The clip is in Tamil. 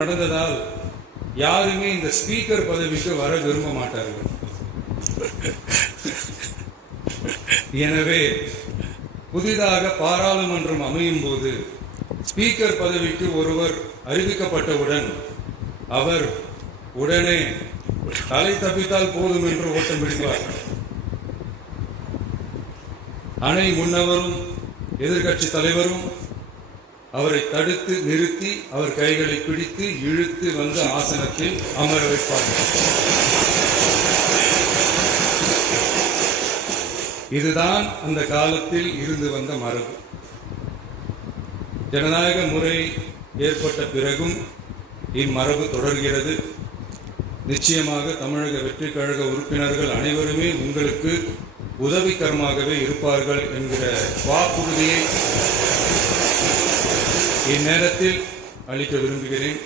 நடந்ததால் யாருமே இந்த ஸ்பீக்கர் பதவிக்கு வர விரும்ப மாட்டார்கள். எனவே புதிதாக பாராளுமன்றம் அமையும் போது ஸ்பீக்கர் பதவிக்கு ஒருவர் அறிவிக்கப்பட்டவுடன் அவர் உடனே தலை தப்பித்தால் போதும் என்று ஓட்டம் பிடிப்பார். அணை முன்னவரும் எதிர்கட்சி தலைவரும் அவரை தடுத்து நிறுத்தி அவர் கைகளை பிடித்து இழுத்து வந்து ஆசனத்தில் அமர வைப்பார்கள். இதுதான் அந்த காலத்தில் இருந்து வந்த மரபு. ஜனநாயக முறை ஏற்பட்ட பிறகும் இம்மரபு தொடர்கிறது. நிச்சயமாக தமிழக வெற்றிக் கழக உறுப்பினர்கள் அனைவருமே உங்களுக்கு உதவிகரமாகவே இருப்பார்கள் என்கிற வாக்குறுதியை இந்நேரத்தில் அளிக்க விரும்புகிறேன்.